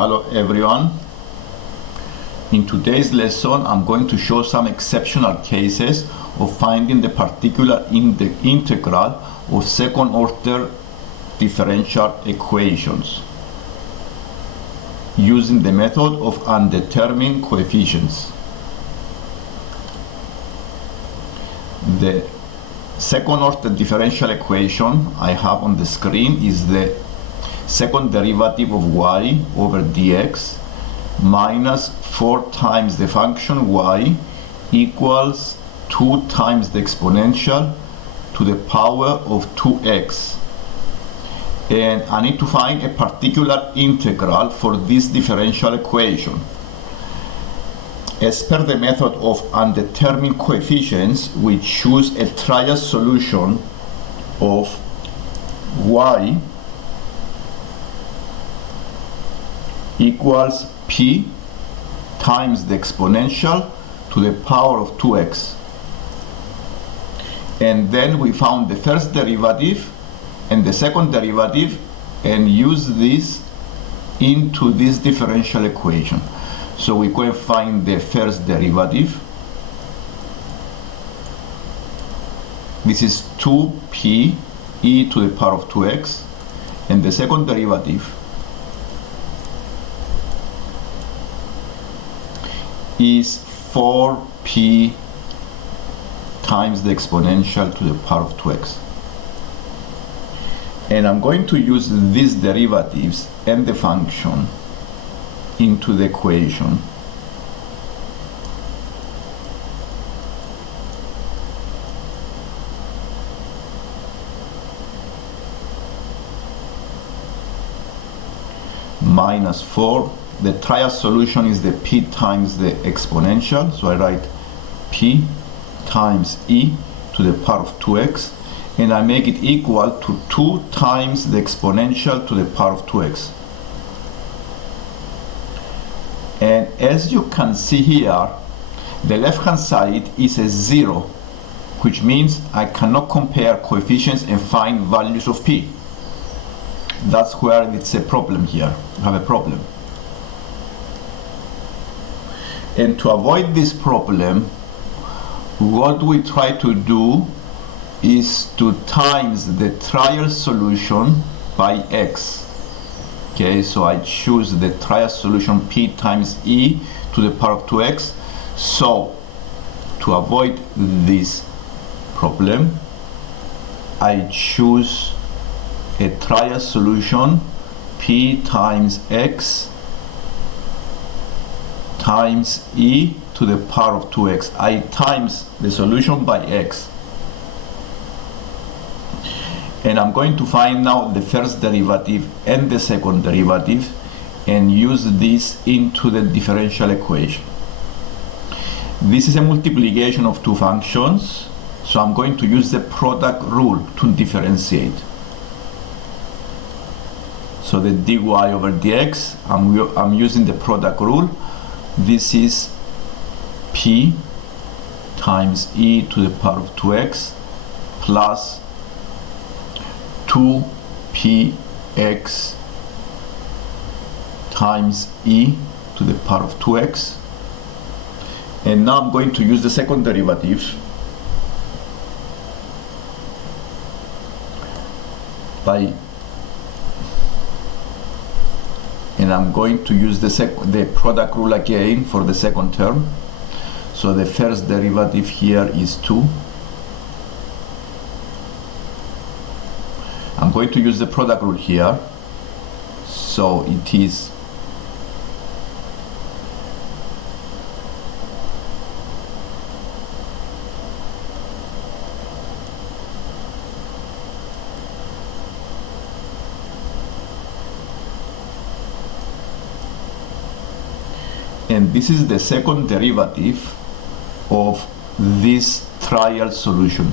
Hello everyone. In today's lesson, I'm going to show some exceptional cases of finding the particular integral of second order differential equations using the method of undetermined coefficients. The second order differential equation I have on the screen is the second derivative of y over dx minus 4 times the function y equals 2 times the exponential to the power of 2x. And I need to find a particular integral for this differential equation. As per the method of undetermined coefficients, we choose a trial solution of y equals p times the exponential to the power of 2x. And then we found the first derivative and the second derivative and use this into this differential equation. So we can find the first derivative. This is 2p e to the power of 2x, and the second derivative is 4p times the exponential to the power of 2x. And I'm going to use these derivatives and the function into the equation. Minus 4. The trial solution is the p times the exponential, so I write p times e to the power of 2x, and I make it equal to 2 times the exponential to the power of 2x. And as you can see here, the left hand side is a 0, which means I cannot compare coefficients and find values of p. That's where it's a problem here. We have a problem. And to avoid this problem, what we try to do is to times the trial solution by x. Okay, so I choose the trial solution p times e to the power of 2x. So to avoid this problem, I choose a trial solution p times x times e to the power of 2x. I times the solution by x. And I'm going to find now the first derivative and the second derivative and use this into the differential equation. This is a multiplication of two functions, so I'm going to use the product rule to differentiate. So the dy over dx, I'm using the product rule. This is p times e to the power of 2x plus 2px times e to the power of 2x. And now I'm going to use the second derivative and I'm going to use the product rule again for the second term. So the first derivative here is 2. I'm going to use the product rule here. So it is and this is the second derivative of this trial solution.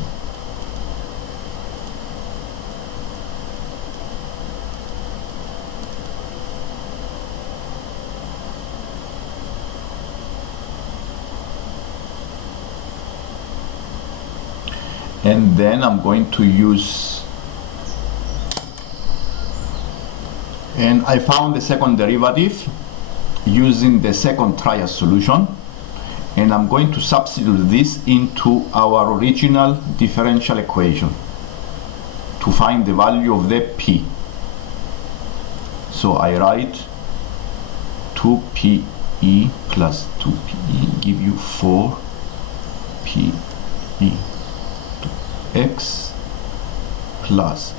And then I'm going to use And I found the second derivative using the second trial solution, and I'm going to substitute this into our original differential equation to find the value of the p. So I write 2pe plus 2pe give you 4pe to x plus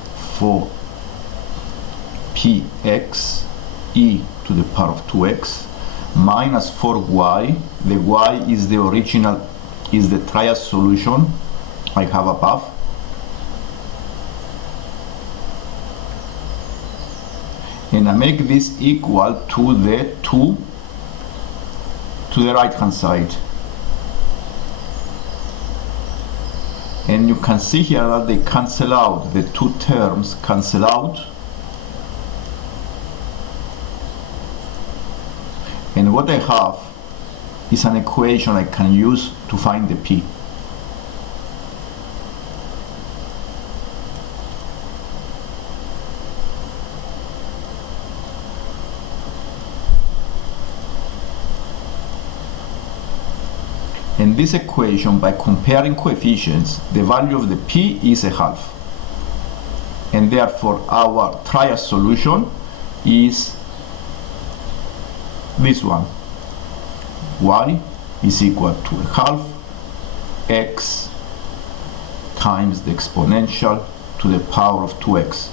4px e to the power of 2x minus 4y. The y is the original, is the trial solution I have above. And I make this equal to the 2 to the right hand side. And you can see here that they cancel out, the two terms cancel out. And what I have is an equation I can use to find the p. In this equation, by comparing coefficients, the value of the p is a half. And therefore, our trial solution is this one. Y is equal to a half x times the exponential to the power of 2x.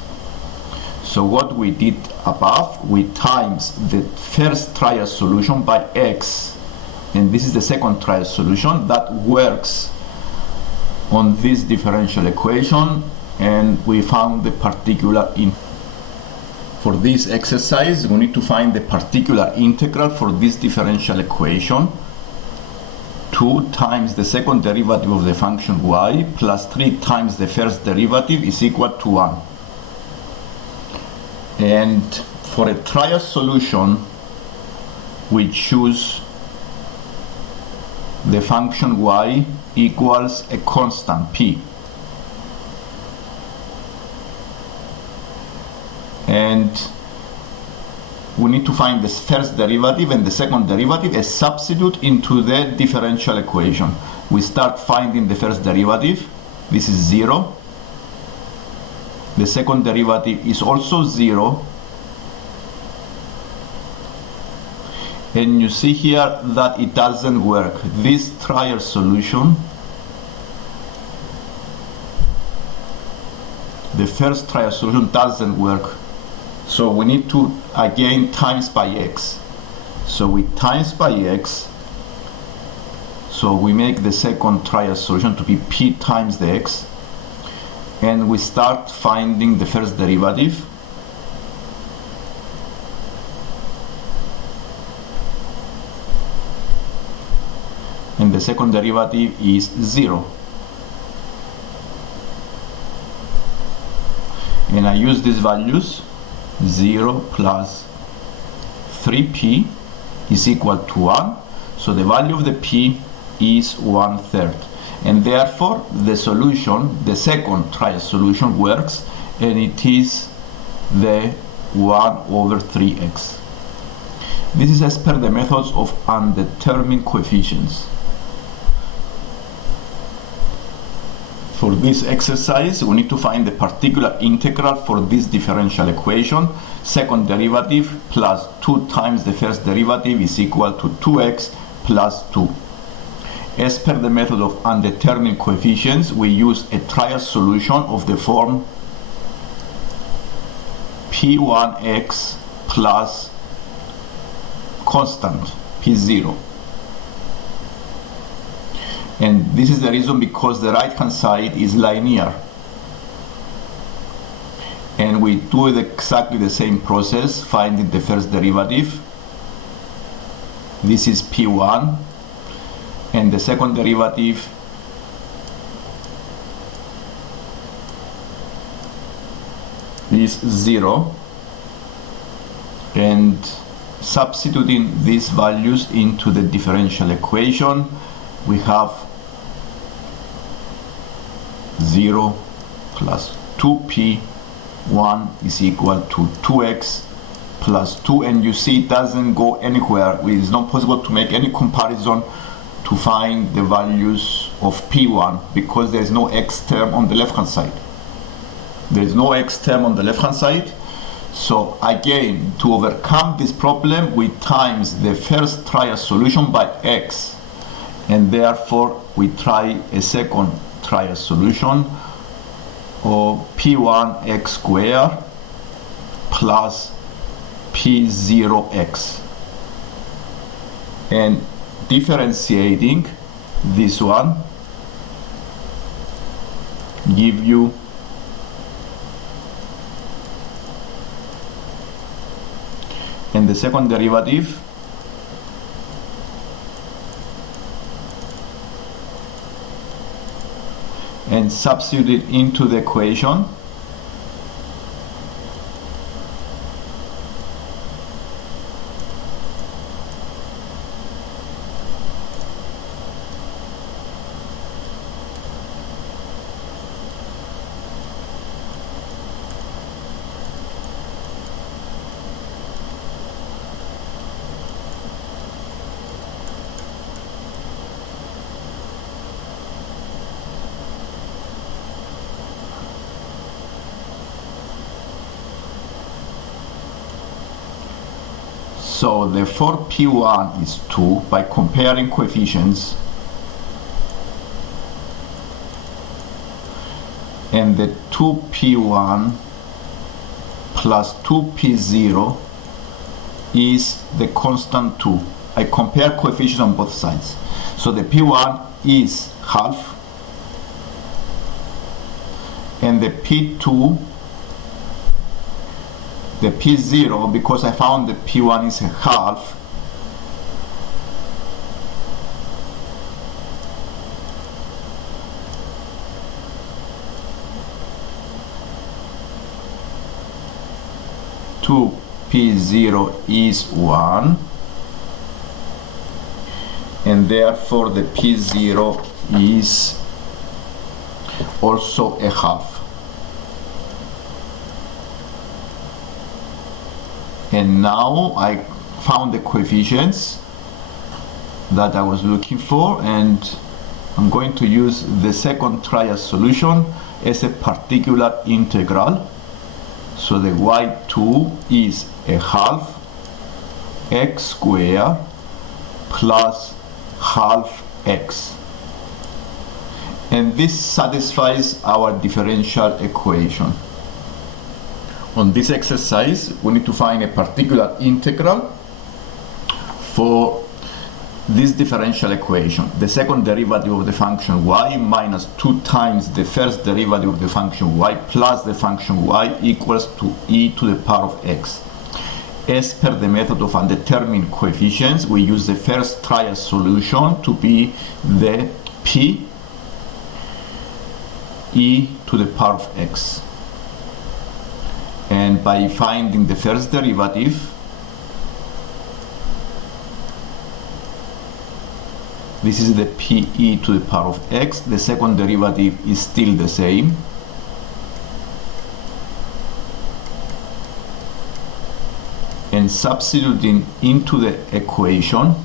So what we did above, we times the first trial solution by x, and this is the second trial solution that works on this differential equation, and we found the particular for this exercise. We need to find the particular integral for this differential equation. 2 times the second derivative of the function y plus 3 times the first derivative is equal to 1. And for a trial solution, we choose the function y equals a constant p. And we need to find the first derivative and the second derivative and substitute into the differential equation. We start finding the first derivative. This is 0. The second derivative is also 0. And you see here that it doesn't work. This trial solution, the first trial solution doesn't work. So we need to again times by x. So we times by x. So we make the second trial solution to be p times the x. And we start finding the first derivative. And the second derivative is 0. And I use these values. 0 plus 3p is equal to 1. So the value of the p is 1/3. And therefore the solution, the second trial solution, works, and it is the 1/3x. This is as per the methods of undetermined coefficients. For this exercise, we need to find the particular integral for this differential equation. Second derivative plus 2 times the first derivative is equal to 2x plus 2. As per the method of undetermined coefficients, we use a trial solution of the form p1x plus constant p0. And this is the reason because the right hand side is linear. And we do exactly the same process, finding the first derivative. This is p1, and the second derivative is 0. And substituting these values into the differential equation, we have 0 plus 2p1 is equal to 2x plus 2, and you see it doesn't go anywhere. It's not possible to make any comparison to find the values of P1 because there is no x term on the left hand side. There is no x term on the left hand side. So again, to overcome this problem, we times the first trial solution by x, and therefore we try a second trial solution of P1 x squared plus P0x, and differentiating this one give you and the second derivative and substitute it into the equation. So the 4P1 is 2 by comparing coefficients, and the 2P1 plus 2P0 is the constant 2. I compare coefficients on both sides. So the P1 is half, and the P2, the P0, because I found the P1 is a half, two P0 is 1, and therefore the P0 is also a half. And now I found the coefficients that I was looking for, and I'm going to use the second trial solution as a particular integral. So the y2 is a half x squared plus half x. And this satisfies our differential equation. On this exercise, we need to find a particular integral for this differential equation. The second derivative of the function y minus 2 times the first derivative of the function y plus the function y equals to e to the power of x. As per the method of undetermined coefficients, we use the first trial solution to be the p e to the power of x. And by finding the first derivative, this is the p e to the power of x. The second derivative is still the same. And substituting into the equation,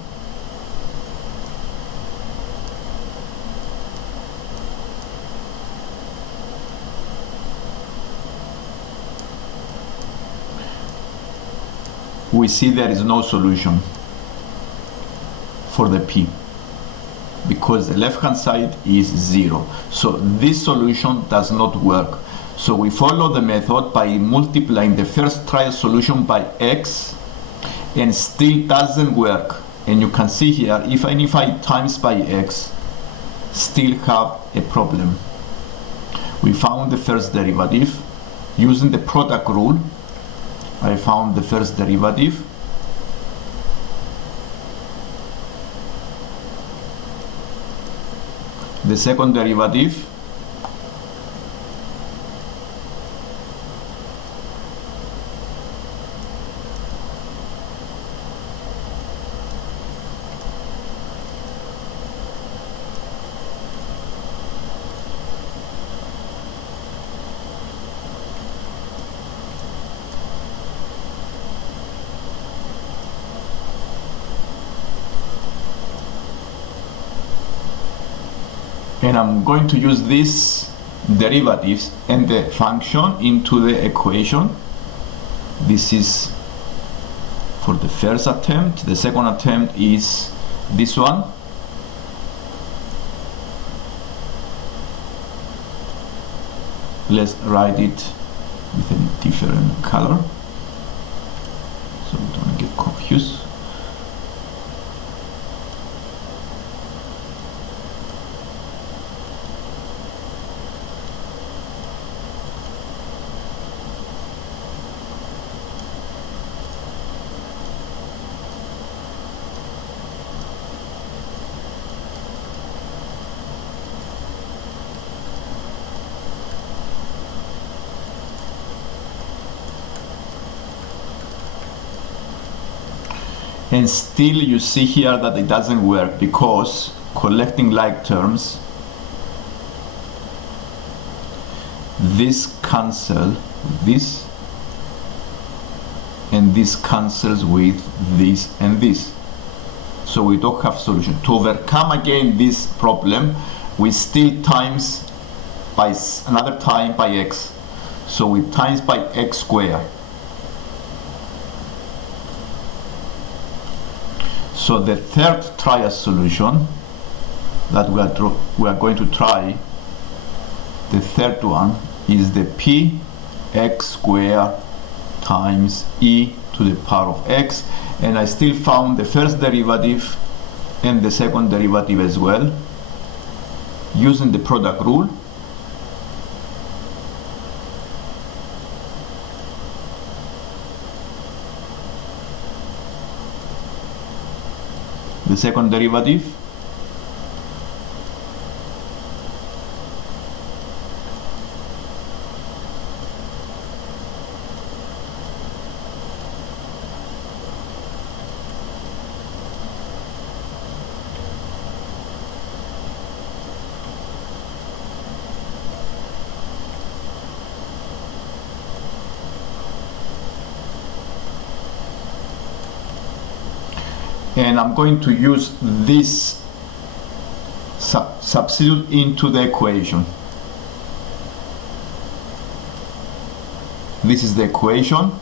we see there is no solution for the p because the left hand side is 0. So this solution does not work. So we follow the method by multiplying the first trial solution by x, and still doesn't work. And you can see here, if I times by x, still have a problem. We found the first derivative using the product rule. I found the first derivative, the second derivative, And I'm going to use these derivatives and the function into the equation. This is for the first attempt. The second attempt is this one. Let's write it with a different color so we don't get confused. And still you see here that it doesn't work because collecting like terms, this cancel with this, and this cancels with this and this. So we don't have solution. To overcome again this problem, we still times by another time by x. So we times by x squared. So the third trial solution that we are going to try, the third one, is the px squared times e to the power of x, and I still found the first derivative and the second derivative as well using the product rule. The second derivative, and I'm going to use this substitute into the equation. This is the equation.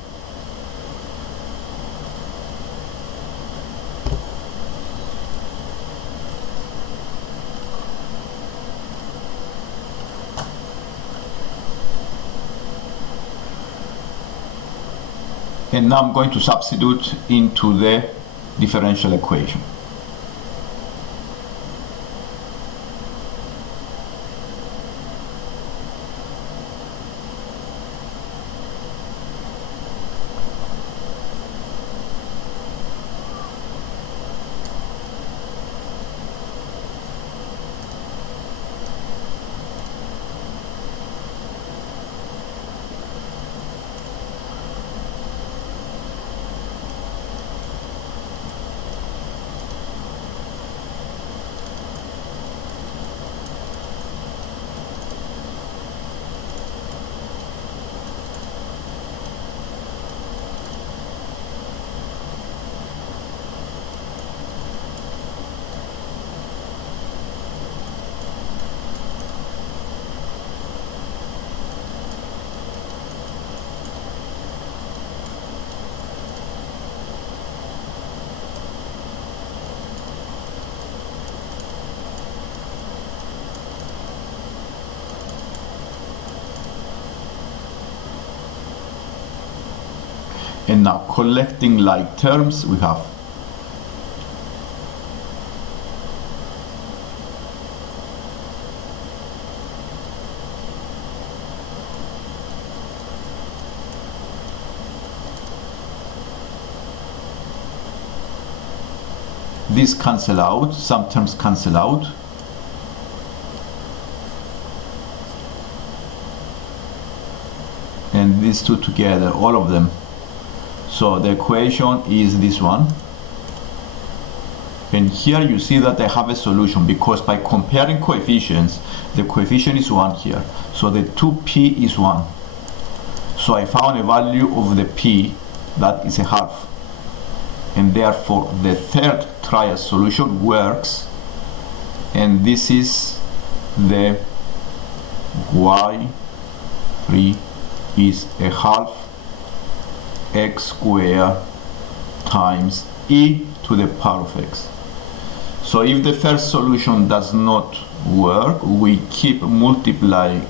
And now I'm going to substitute into the differential equation. And now collecting like terms, we have this cancel out, some terms cancel out. And these two together, all of them. So the equation is this one. And here you see that I have a solution because by comparing coefficients, the coefficient is 1 here. So the 2p is 1. So I found a value of the p that is a half. And therefore the third trial solution works. And this is the y3 is a half x squared times e to the power of x. So if the first solution does not work, we keep multiplying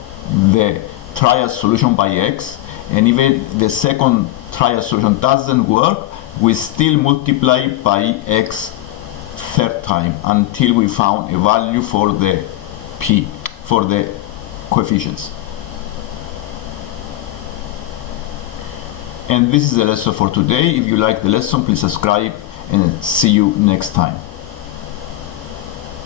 the trial solution by x, and even the second trial solution doesn't work, we still multiply by x third time until we found a value for the p, for the coefficients. And this is the lesson for today. If you like the lesson, please subscribe and see you next time.